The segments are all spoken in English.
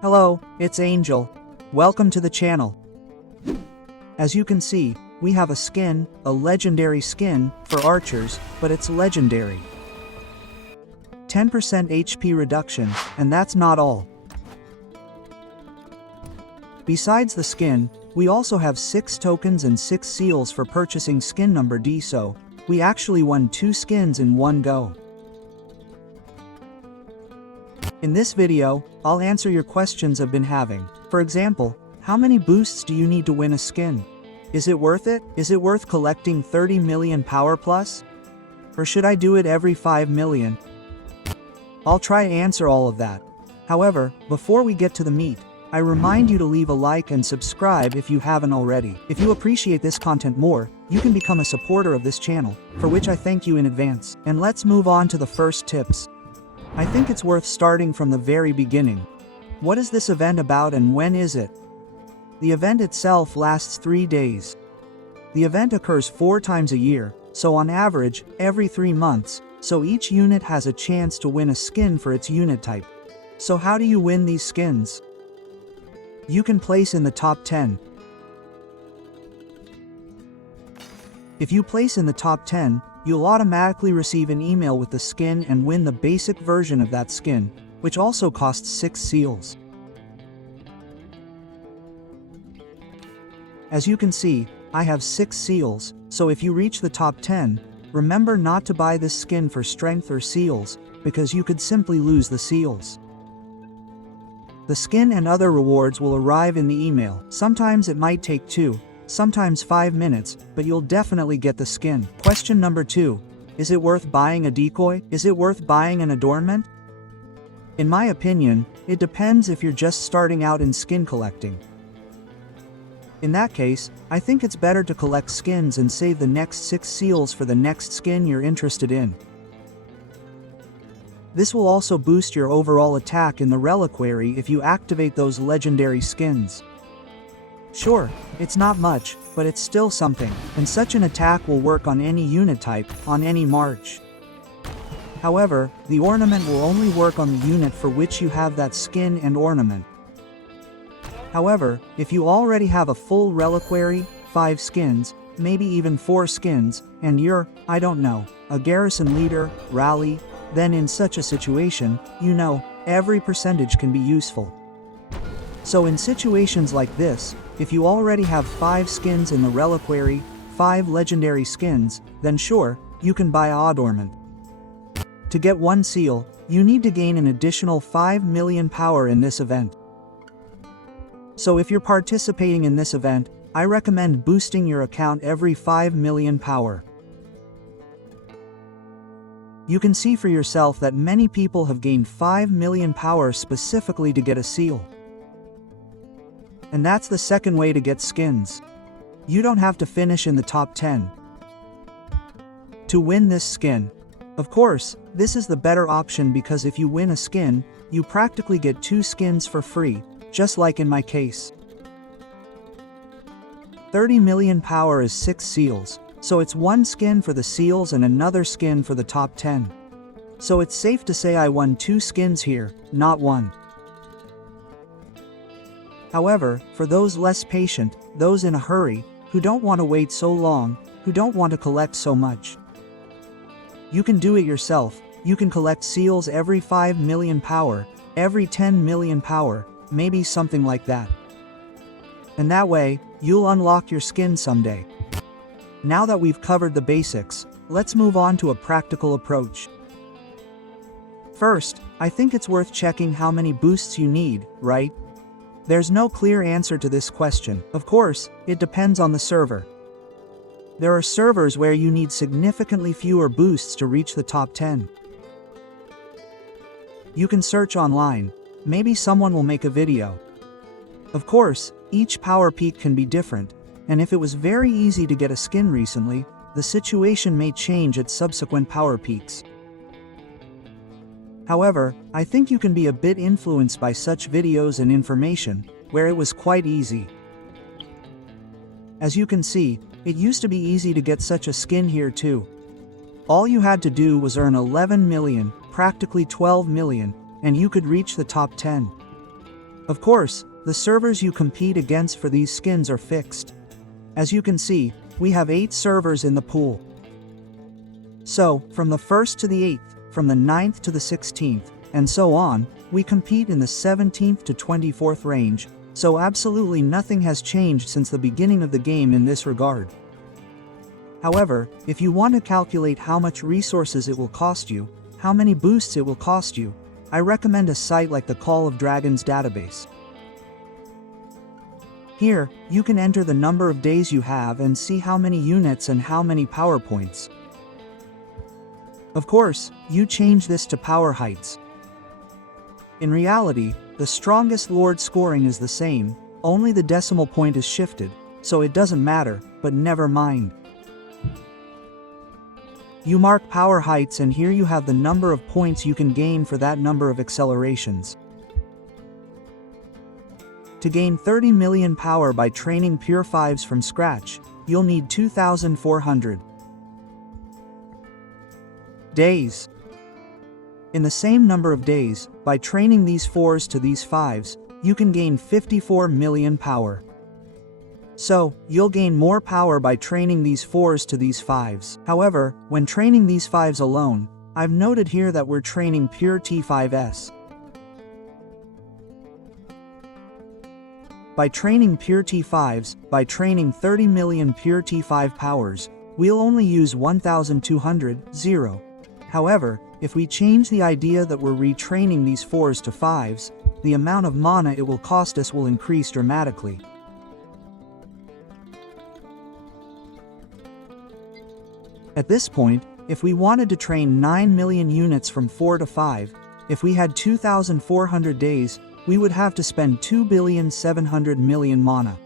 Hello, it's Angel. Welcome to the channel. As you can see, we have a skin, a legendary skin, for archers, but it's legendary. 10% HP reduction, and that's not all. Besides the skin, we also have 6 tokens and 6 seals for purchasing skin number D, so we actually won 2 skins in one go. In this video, I'll answer your questions I've been having. For example, how many boosts do you need to win a skin? Is it worth it? Is it worth collecting 30 million power plus? Or should I do it every 5 million? I'll try to answer all of that. However, before we get to the meat, I remind you to leave a like and subscribe if you haven't already. If you appreciate this content more, you can become a supporter of this channel, for which I thank you in advance. And let's move on to the first tips. I think it's worth starting from the very beginning. What is this event about and when is it? The event itself lasts 3 days. The event occurs 4 times a year, so on average, every 3 months, so each unit has a chance to win a skin for its unit type. So how do you win these skins? You can place in the top 10. If you place in the top 10, you'll automatically receive an email with the skin and win the basic version of that skin, which also costs 6 seals. As you can see, I have 6 seals, so if you reach the top 10, remember not to buy this skin for strength or seals, because you could simply lose the seals. The skin and other rewards will arrive in the email. Sometimes it might take 2, sometimes 5 minutes, but you'll definitely get the skin. Question number 2. Is it worth buying a decoy? Is it worth buying an adornment? In my opinion, it depends if you're just starting out in skin collecting. In that case, I think it's better to collect skins and save the next 6 seals for the next skin you're interested in. This will also boost your overall attack in the reliquary if you activate those legendary skins. Sure, it's not much, but it's still something, and such an attack will work on any unit type, on any march. However, the ornament will only work on the unit for which you have that skin and ornament. However, if you already have a full reliquary, 5 skins, maybe even 4 skins, and you're, I don't know, a garrison leader, rally, then in such a situation, you know, every percentage can be useful. So in situations like this, if you already have 5 skins in the reliquary, 5 legendary skins, then sure, you can buy a adornment. To get 1 seal, you need to gain an additional 5 million power in this event. So if you're participating in this event, I recommend boosting your account every 5 million power. You can see for yourself that many people have gained 5 million power specifically to get a seal. And that's the second way to get skins. You don't have to finish in the top 10 to win this skin. Of course, this is the better option because if you win a skin, you practically get 2 skins for free, just like in my case. 30 million power is 6 seals, so it's 1 skin for the seals and another skin for the top 10. So it's safe to say I won 2 skins here, not 1. However, for those less patient, those in a hurry, who don't want to wait so long, who don't want to collect so much, you can do it yourself. You can collect seals every 5 million power, every 10 million power, maybe something like that. And that way, you'll unlock your skin someday. Now that we've covered the basics, let's move on to a practical approach. First, I think it's worth checking how many boosts you need, right? There's no clear answer to this question. Of course, it depends on the server. There are servers where you need significantly fewer boosts to reach the top 10. You can search online. Maybe someone will make a video. Of course, each power peak can be different, and if it was very easy to get a skin recently, the situation may change at subsequent power peaks. However, I think you can be a bit influenced by such videos and information, where it was quite easy. As you can see, it used to be easy to get such a skin here too. All you had to do was earn 11 million, practically 12 million, and you could reach the top 10. Of course, the servers you compete against for these skins are fixed. As you can see, we have 8 servers in the pool. So, from the 1st to the 8th, from the 9th to the 16th, and so on, we compete in the 17th to 24th range, so absolutely nothing has changed since the beginning of the game in this regard. However, if you want to calculate how much resources it will cost you, how many boosts it will cost you, I recommend a site like the Call of Dragons database. Here, you can enter the number of days you have and see how many units and how many power points. Of course, you change this to power heights. In reality, the strongest lord scoring is the same, only the decimal point is shifted, so it doesn't matter, but never mind. You mark power heights and here you have the number of points you can gain for that number of accelerations. To gain 30 million power by training pure 5s from scratch, you'll need 2,400 days. In the same number of days, by training these 4s to these 5s, you can gain 54 million power. So, you'll gain more power by training these 4s to these 5s. However, when training these 5s alone, I've noted here that we're training pure T5s. By training pure T5s, by training 30 million pure T5 powers, we'll only use 1,200, 0. However, if we change the idea that we're retraining these 4s to 5s, the amount of mana it will cost us will increase dramatically. At this point, if we wanted to train 9 million units from 4 to 5, if we had 2,400 days, we would have to spend 2,700,000,000 mana.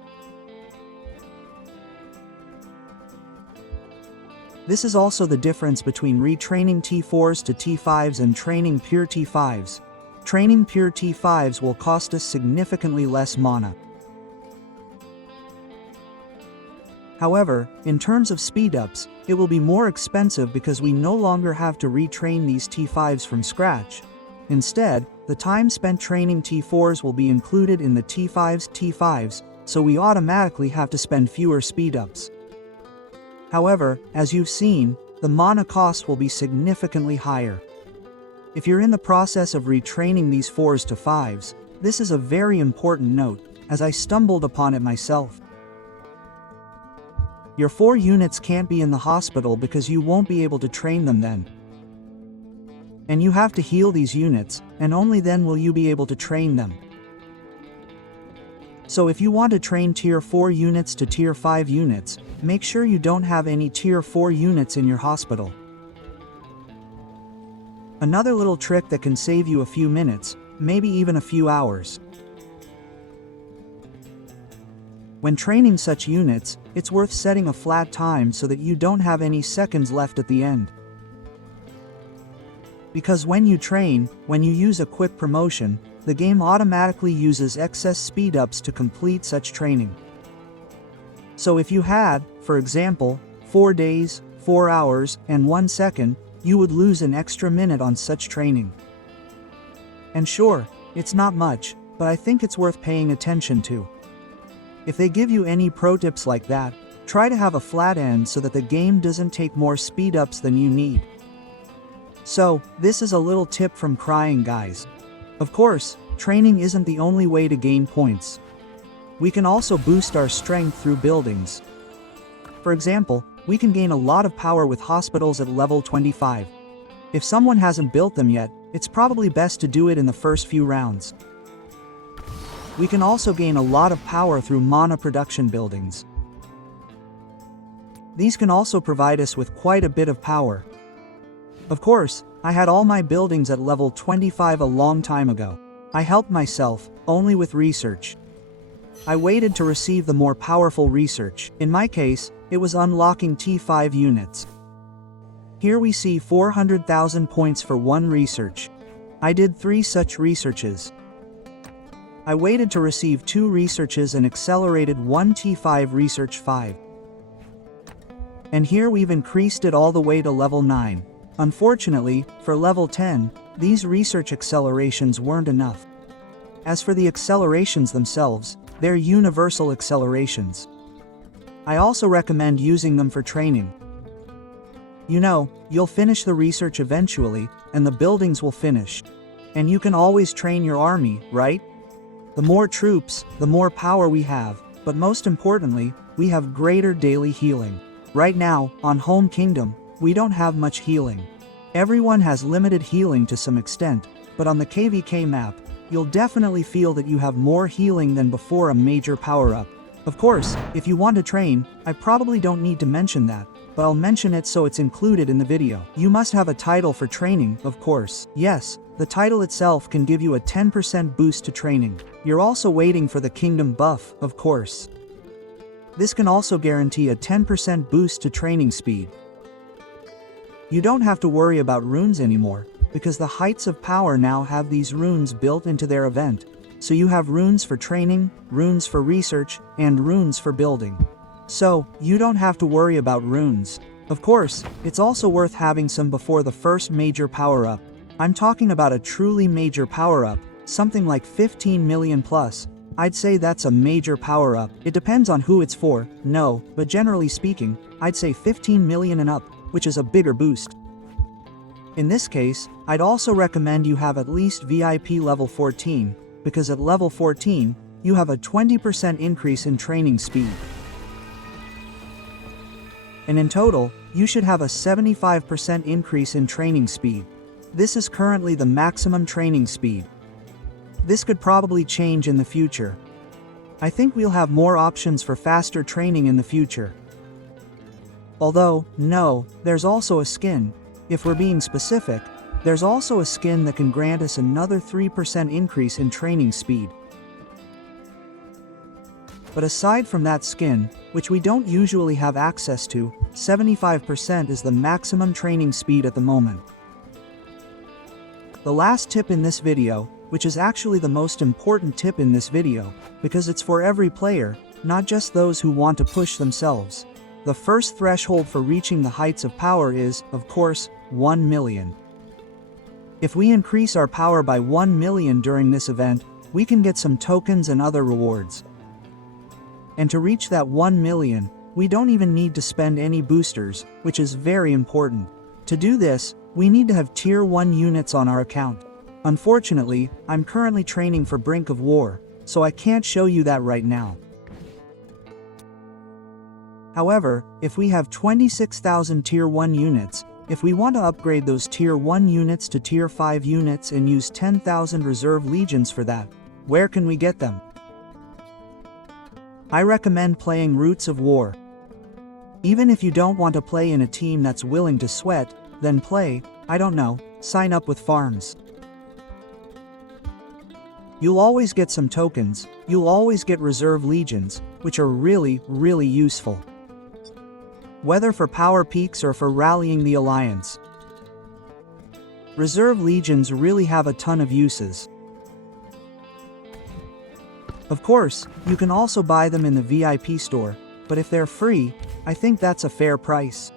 This is also the difference between retraining T4s to T5s and training pure T5s. Training pure T5s will cost us significantly less mana. However, in terms of speedups, it will be more expensive because we no longer have to retrain these T5s from scratch. Instead, the time spent training T4s will be included in the T5s, so we automatically have to spend fewer speedups. However, as you've seen, the mana cost will be significantly higher. If you're in the process of retraining these 4s to 5s, this is a very important note, as I stumbled upon it myself. Your 4 units can't be in the hospital because you won't be able to train them then. And you have to heal these units, and only then will you be able to train them. So if you want to train tier 4 units to tier 5 units, make sure you don't have any tier 4 units in your hospital. Another little trick that can save you a few minutes, maybe even a few hours. When training such units, it's worth setting a flat time so that you don't have any seconds left at the end. Because when you train, when you use a quick promotion, the game automatically uses excess speedups to complete such training. So if you had, for example, 4 days, 4 hours, and 1 second, you would lose an extra minute on such training. And sure, it's not much, but I think it's worth paying attention to. If they give you any pro tips like that, try to have a flat end so that the game doesn't take more speedups than you need. So, this is a little tip from Crying Guys. Of course, training isn't the only way to gain points. We can also boost our strength through buildings. For example, we can gain a lot of power with hospitals at level 25. If someone hasn't built them yet, it's probably best to do it in the first few rounds. We can also gain a lot of power through mana production buildings. These can also provide us with quite a bit of power. Of course, I had all my buildings at level 25 a long time ago. I helped myself, only with research. I waited to receive the more powerful research. In my case, it was unlocking T5 units. Here we see 400,000 points for 1 research. I did 3 such researches. I waited to receive 2 researches and accelerated 1 T5 research 5. And here we've increased it all the way to level 9. Unfortunately, for level 10, these research accelerations weren't enough. As for the accelerations themselves, they're universal accelerations. I also recommend using them for training. You know, you'll finish the research eventually, and the buildings will finish. And you can always train your army, right? The more troops, the more power we have, but most importantly, we have greater daily healing. Right now, on Home Kingdom, we don't have much healing. Everyone has limited healing to some extent, but on the KVK map, you'll definitely feel that you have more healing than before a major power-up. Of course, if you want to train, I probably don't need to mention that, but I'll mention it so it's included in the video. You must have a title for training, of course. Yes, the title itself can give you a 10% boost to training. You're also waiting for the kingdom buff, of course. This can also guarantee a 10% boost to training speed. You don't have to worry about runes anymore, because the Heights of Power now have these runes built into their event. So you have runes for training, runes for research, and runes for building. So, you don't have to worry about runes. Of course, it's also worth having some before the first major power-up. I'm talking about a truly major power-up, something like 15 million plus. I'd say that's a major power-up. It depends on who it's for, no, but generally speaking, I'd say 15 million and up, which is a bigger boost. In this case, I'd also recommend you have at least VIP level 14, because at level 14, you have a 20% increase in training speed. And in total, you should have a 75% increase in training speed. This is currently the maximum training speed. This could probably change in the future. I think we'll have more options for faster training in the future. Although, no, there's also a skin. If we're being specific, there's also a skin that can grant us another 3% increase in training speed. But aside from that skin, which we don't usually have access to, 75% is the maximum training speed at the moment. The last tip in this video, which is actually the most important tip in this video, because it's for every player, not just those who want to push themselves. The first threshold for reaching the Heights of Power is, of course, 1 million. If we increase our power by 1 million during this event, we can get some tokens and other rewards. And to reach that 1 million, we don't even need to spend any boosters, which is very important. To do this, we need to have tier 1 units on our account. Unfortunately, I'm currently training for Brink of War, so I can't show you that right now. However, if we have 26,000 tier 1 units, if we want to upgrade those tier 1 units to tier 5 units and use 10,000 reserve legions for that, where can we get them? I recommend playing Roots of War. Even if you don't want to play in a team that's willing to sweat, then play, I don't know, sign up with farms. You'll always get some tokens, you'll always get reserve legions, which are really, really useful. Whether for power peaks or for rallying the alliance. Reserve legions really have a ton of uses. Of course, you can also buy them in the VIP store, but if they're free, I think that's a fair price.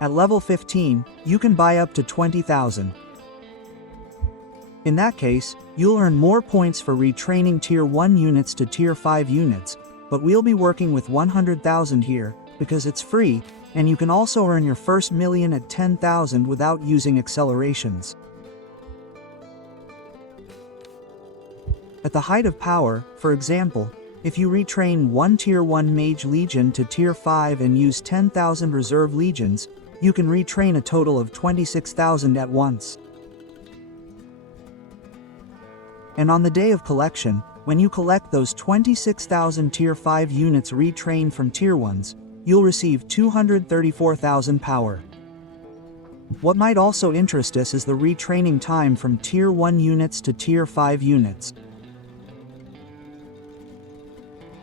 At level 15, you can buy up to 20,000. In that case, you'll earn more points for retraining tier 1 units to tier 5 units, but we'll be working with 100,000 here, because it's free, and you can also earn your first million at 10,000 without using accelerations. At the Height of Power, for example, if you retrain one tier 1 mage legion to tier 5 and use 10,000 reserve legions, you can retrain a total of 26,000 at once. And on the day of collection, when you collect those 26,000 tier 5 units retrained from tier 1s, you'll receive 234,000 power. What might also interest us is the retraining time from tier 1 units to tier 5 units.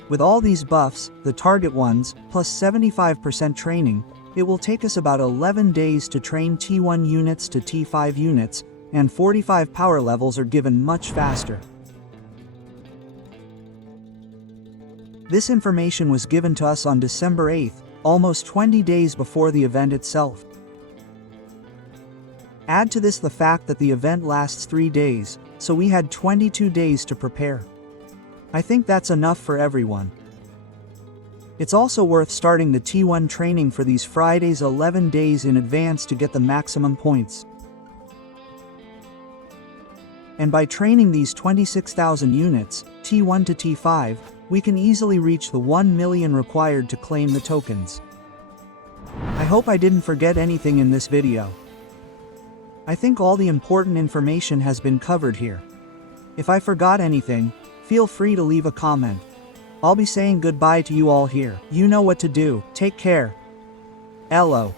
With all these buffs, the target ones, plus 75% training, it will take us about 11 days to train T1 units to T5 units, and 45 power levels are given much faster. This information was given to us on December 8th, almost 20 days before the event itself. Add to this the fact that the event lasts 3 days, so we had 22 days to prepare. I think that's enough for everyone. It's also worth starting the T1 training for these Fridays 11 days in advance to get the maximum points. And by training these 26,000 units, T1 to T5, we can easily reach the 1 million required to claim the tokens. I hope I didn't forget anything in this video. I think all the important information has been covered here. If I forgot anything, feel free to leave a comment. I'll be saying goodbye to you all here. You know what to do. Take care. Hello.